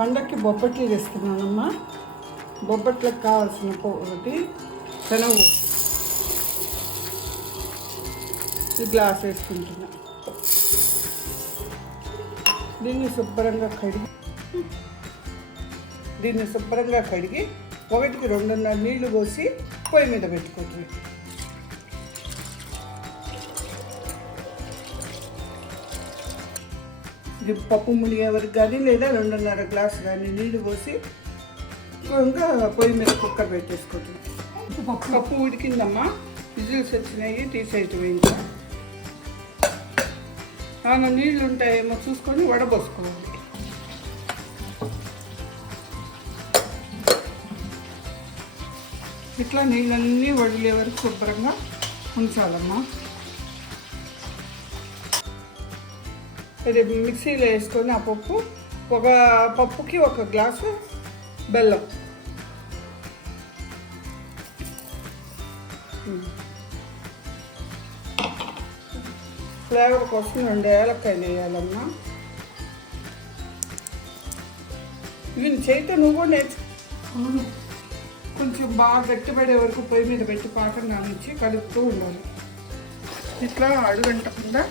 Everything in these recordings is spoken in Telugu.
పండక్కి బొబ్బట్లు చేస్తున్నానమ్మా. బొబ్బట్లకు కావాల్సిన ఒకటి శనగ ఈ గ్లాస్ వేసుకుంటున్నా. దీన్ని శుభ్రంగా కడిగి 1కి 2.5 నీళ్లు పోసి పొయ్యి మీద పెట్టుకుంటుంది. ఇది పప్పు మునిగే వరకు కానీ లేదా 2.5 గ్లాసు కానీ నీళ్లు పోసి ఇంకా పొయ్యి మీద కుక్కర్ పెట్టేసుకుంటుంది. పప్పు ఉడికిందమ్మా, విజిల్స్ వచ్చినాయి, తీసేయటం ఇంకా నీళ్ళు ఉంటాయేమో చూసుకొని వడబోసుకోవాలి. ఇట్లా నీళ్ళన్నీ వదిలే వరకు శుభ్రంగా ఉంచాలమ్మా. ఇది మిక్సీలో వేసుకొని ఆ పప్పుకి 1 గ్లాసు బెల్లం, ఫ్లేవర్ కోసం 2 ఏలక్కాయలు వేయాలమ్మా. ఇవి చేయితే నువ్వు కూడా నేర్చుకో. కొంచెం బాగా గట్టిపడే వరకు పొయ్యి మీద పెట్టి పాకం కానిచ్చి కలుపుతూ ఉండాలి. ఇట్లా అడుగంటకుండా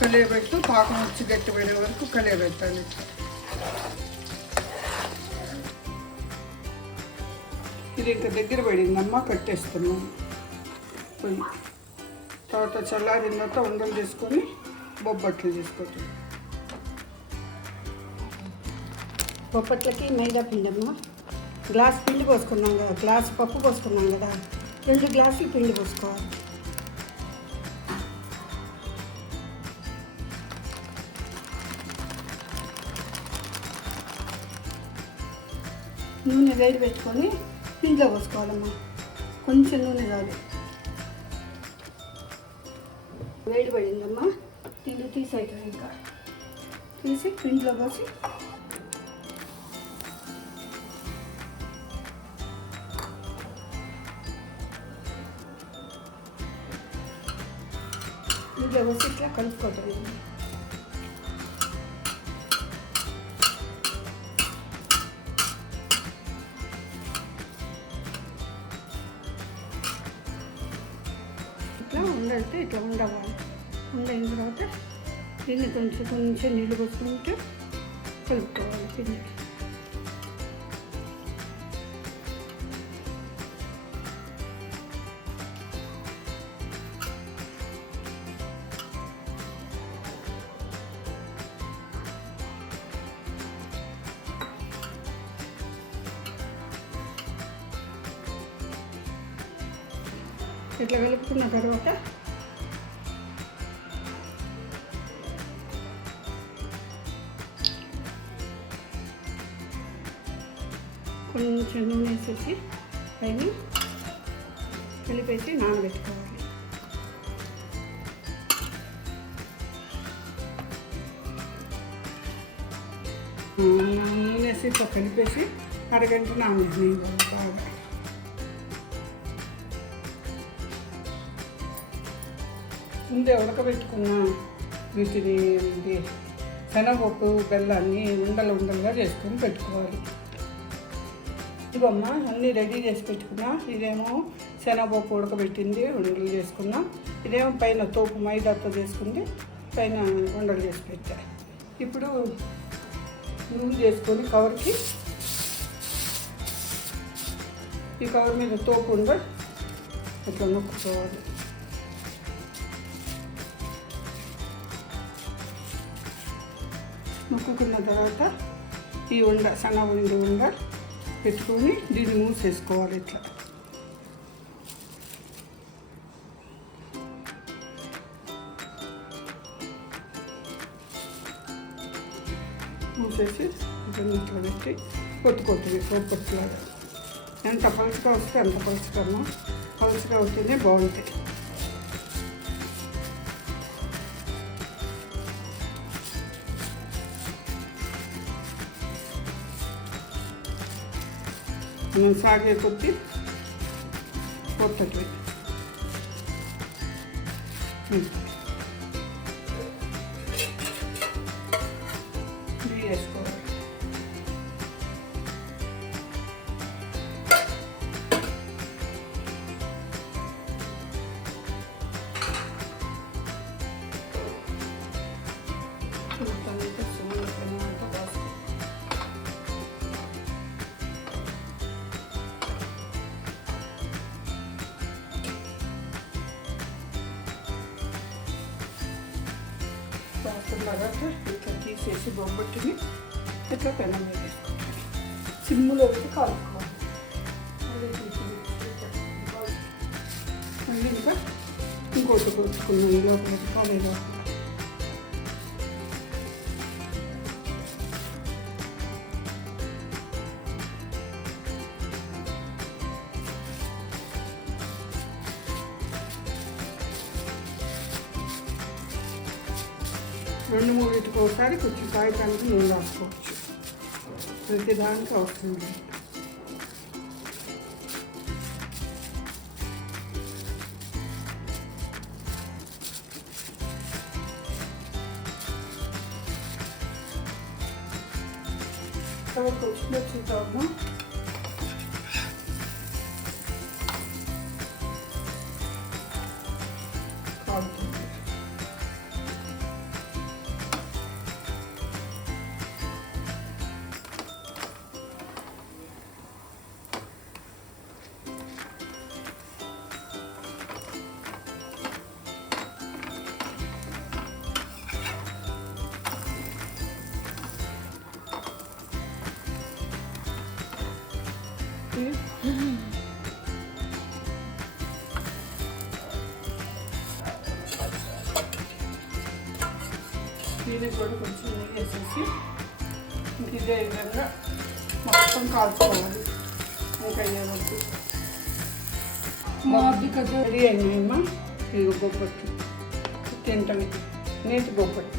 కలియబెట్టు, పాకం వచ్చి గట్టిపడే వరకు కలియబెట్టాలి. ఇది ఇంకా దగ్గర పడిందమ్మా, కట్టేస్తున్నాము. పొయ్యి తర్వాత చల్లారిన తర్వాత ఉండలు తీసుకొని బొబ్బట్లు తీసుకుంటాం. బొబ్బట్లకి మైదా పిండమ్మా. గ్లాస్ పిండి పోసుకున్నాం కదా, గ్లాస్ పప్పు పోసుకున్నాం కదా, 2 గ్లాసులు పిండి పోసుకోవాలి. నూనె వేడి పెట్టుకొని పిండిలో పోసుకోవాలమ్మా. కొంచెం నూనె కాదు. వేడి పడిందమ్మా, పిండి తీసేయటం ఇంకా తీసి పిండిలో పోసి పిండిలో పోసి ఇట్లా కలుపుకోవటం. ఇట్లా ఉండంటే ఇట్లా ఉండవాలి. ఉండైన తర్వాత దీన్ని కొంచెం నీళ్ళు పోసుకుంటూ కలుపుకోవాలి పిండికి. ఇట్లా కలుపుకున్న తర్వాత కొంచెం నూనె వేసేసి పైన కలిపేసి నానబెట్టుకోవాలి. నూనె వేసి ఇట్లా కలిపేసి అరగంట నానబెట్టుకోవాలి బాగా. ముందే ఉడకబెట్టుకున్న వీటిని శనగపప్పు బెల్లాన్ని ఉండలుగా చేసుకొని పెట్టుకోవాలి. ఇవమ్మా అన్నీ రెడీ చేసి పెట్టుకున్నా. ఇదేమో శనగపప్పు ఉడకబెట్టింది, ఉండలు చేసుకున్నా. ఇదేమో పైన తోపు మైదాతో చేసుకుంది, పైన ఉండలు చేసి పెట్టా. ఇప్పుడు నూనె చేసుకొని కవర్కి, ఈ కవర్ మీద తోపు ఉండ అట్లా నొక్కుకోవాలి. నొక్కుకున్న తర్వాత ఈ సన్న ఉండ పెట్టుకొని దీన్ని మూసేసుకోవాలి. ఇట్లా మూసేసి ఇట్లా పెట్టి కొట్టుకుంటుంది బొబ్బట్లాగా. ఎంత పలుచగా వస్తే అంత పలుచకమ్మా, పలుచగా అవుతూనే బాగుంటాయి. మనం సాగే కొద్ది కొత్తవి వేసుకోవాలి. తర్వాత ఇట్లా తీసేసి బొబ్బట్టుని ఇట్లా పెనం మీద వేసుకోవాలి. సిమ్ములో పెట్టి కలుపుకోవాలి. మళ్ళీ ఇంకా ఇంకోటి కొలుచుకున్నాను ఇలా పెట్టుకోవాలి. ఇలా రెండు మూడు వీటికి ఒకసారి కొంచెం కాగితానికి నూనె రాసుకోవచ్చు. ప్రతి దానికి అవసరం లేదు. తర్వాత వచ్చిన చూద్దాము. కాలుతుంది. దీనికి కూడా కొంచెం నెయ్యి వేసేసి ఇంక ఇదే విధంగా మొత్తం కాల్చుకోవాలి. ఇంకా అయ్యే వరకు రెడీ అయినాయమ్మా. ఇది బొబ్బట్టు తింటాను. నేతి బొబ్బట్టు.